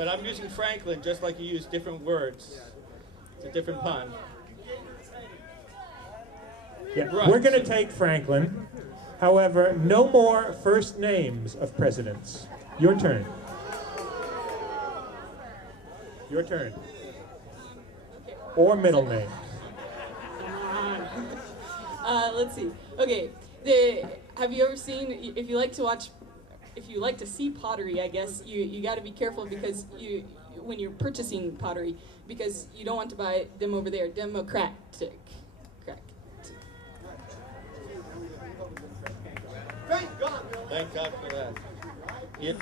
But I'm using Franklin just like you use different words. It's a different pun. Yeah, Right. we're going to take Franklin. However, no more first names of presidents. Your turn. Your turn. Or middle names. Let's see. Okay, have you ever seen? If you like to see pottery, I guess you got to be careful because when you're purchasing pottery, because you don't want to buy them over there. Democratic. Correct. Thank God for that. Yeah.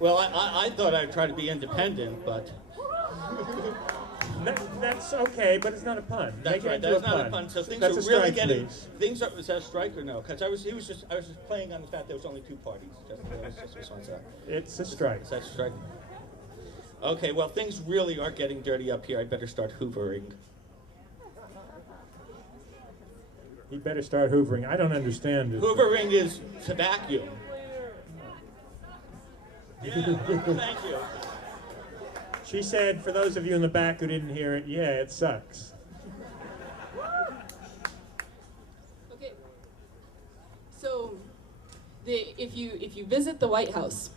Well, I thought I'd try to be independent, but... That's okay, but it's not a pun. That's right. That's not a pun. So things That's are a really strike, getting. please. Things are. Is that a strike or no? Because I was just playing on the fact there was only two parties. Just one side. It's a strike. Is that a strike? Okay. Well, things really are getting dirty up here. I better start hoovering. He better start hoovering. I don't understand it. Hoovering is to vacuum. Yeah. Thank you. She said, for those of you in the back who didn't hear it, yeah, it sucks. Okay. So, if you visit the White House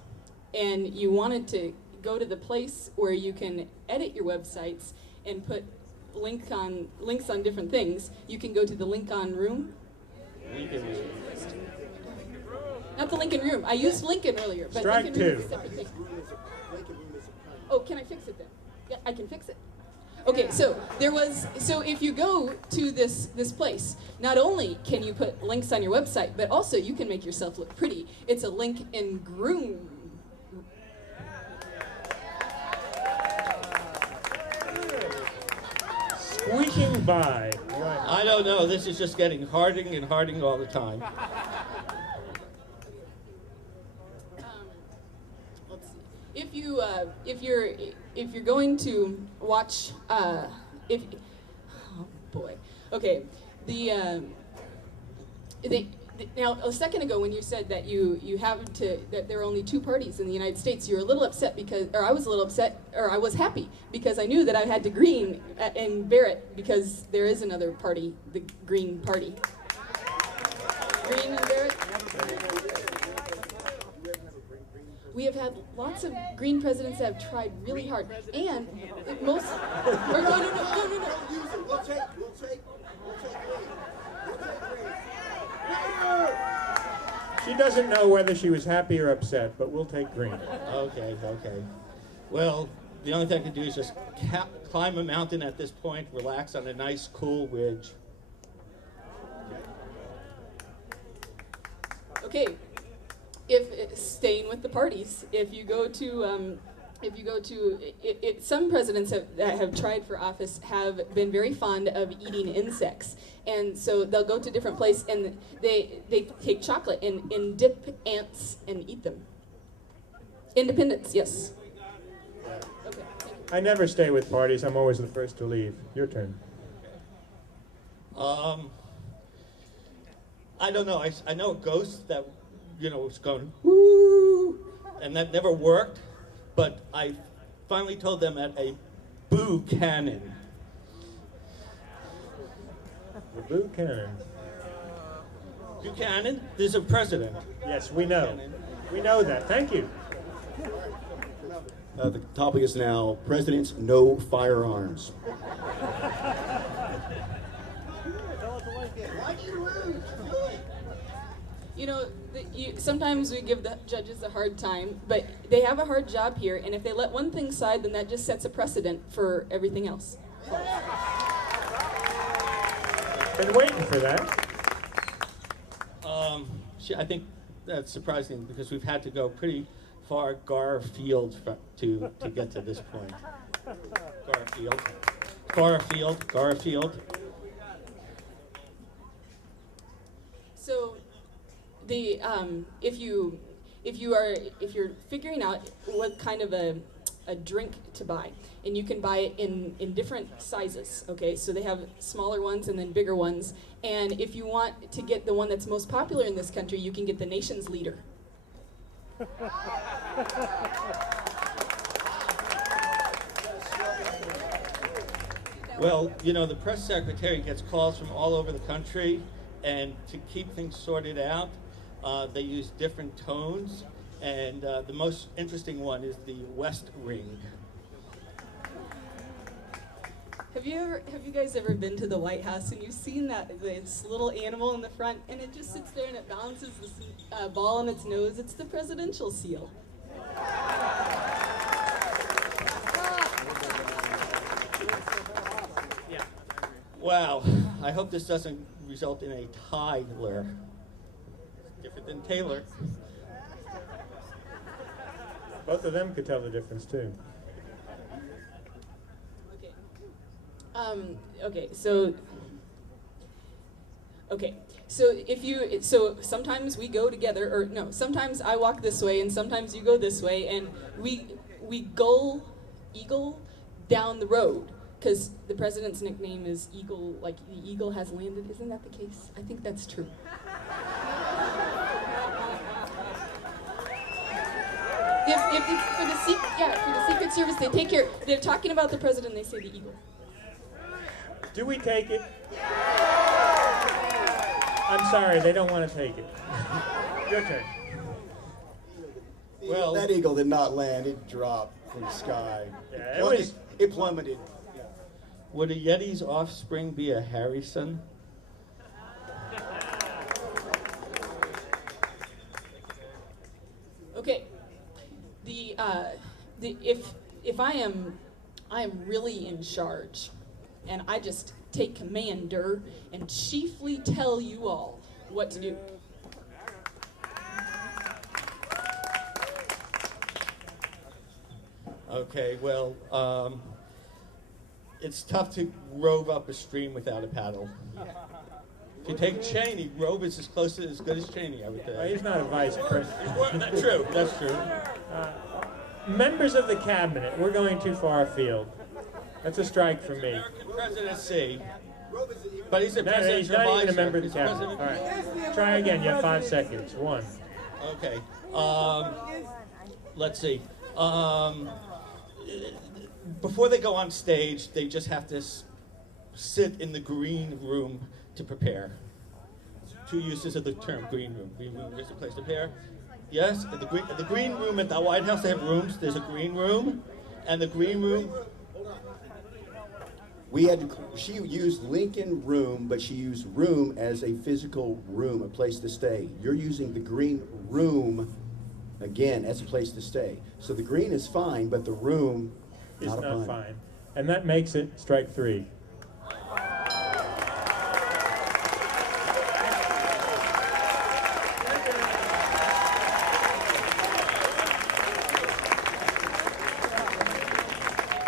and you wanted to go to the place where you can edit your websites and put links on different things, you can go to the Lincoln Room. Lincoln Room. Not the Lincoln Room. I used Lincoln earlier, but Strike Lincoln Room two. is a separate thing. Oh, can I fix it then? Yeah, I can fix it. Okay, so if you go to this place, not only can you put links on your website, but also you can make yourself look pretty. It's a Lincoln Room. Squeaking by. Right. I don't know. This is just getting harding and harding all the time. Let's see. If you're going to watch oh boy, okay, now a second ago when you said that that there are only two parties in the United States, you were a little upset I was a little upset, or I was happy because I knew that I had to green and Barrett because there is another party, the Green Party. Green and Barrett. We have had lots of Green presidents that have tried really hard, and most. Or no. We'll take. She doesn't know whether she was happy or upset, but we'll take green. Okay. Well, the only thing I can do is just climb a mountain at this point, relax on a nice, cool ridge. Okay, if staying with the parties, if you go to some presidents that have tried for office have been very fond of eating insects, and so they'll go to different places and they take chocolate and dip ants and eat them. Independence, yes. Okay. I never stay with parties. I'm always the first to leave. Your turn. I don't know. I know a ghost that, was going, woo, and that never worked, but I finally told them at a boo cannon. The Buchanan. Buchanan is a president. Yes, we know. We know that. Thank you. The topic is now Presidents No Firearms. Sometimes we give the judges a hard time, but they have a hard job here, and if they let one thing slide, then that just sets a precedent for everything else. Been waiting for that. I think that's surprising because we've had to go pretty far Garfield to get to this point. Garfield. So, if you're figuring out what kind of a drink to buy, and you can buy it in different sizes, okay? So they have smaller ones and then bigger ones. And if you want to get the one that's most popular in this country, you can get the nation's leader. Well, you know, the press secretary gets calls from all over the country, and to keep things sorted out, they use different tones, and the most interesting one is the West Ring. Have you guys ever been to the White House and you've seen this little animal in the front and it just sits there and it balances this ball on its nose? It's the presidential seal. Wow, I hope this doesn't result in a Tyler. Different than Taylor. Both of them could tell the difference too. So sometimes we go together, or no, sometimes I walk this way and sometimes you go this way, and we eagle down the road, because the president's nickname is Eagle, like the eagle has landed. Isn't that the case? I think that's true. If it's for the Secret Service, they take care. They're talking about the president, they say the eagle. Do we take it? I'm sorry, they don't want to take it. Your turn. Well, that eagle did not land. It dropped from the sky. Yeah, It plummeted. would a Yeti's offspring be a Harrison? Okay. If I am really in charge, and I just take commander and chiefly tell you all what to do. Okay, well, it's tough to rove up a stream without a paddle. If you take Cheney, Rove is as good as Cheney, I would Well, say. he's not a vice president. That's true, that's true. Members of the cabinet, we're going too far afield. That's a strike for me. American presidency, but he's a No, presidential he's not even a advisor. member of the He's cabinet. All president- right. Try again. You have 5 seconds. 1. Okay. Let's see. Before they go on stage, they just have to sit in the green room to prepare. 2 uses of the term green room. Green room is a place to prepare. Yes, the green room at the White House, they have rooms. There's a green room, and the green room. She used Lincoln Room, but she used room as a physical room, a place to stay. You're using the green room, again, as a place to stay. So the green is fine, but the room, It's not a not pun. fine. And that makes it strike 3.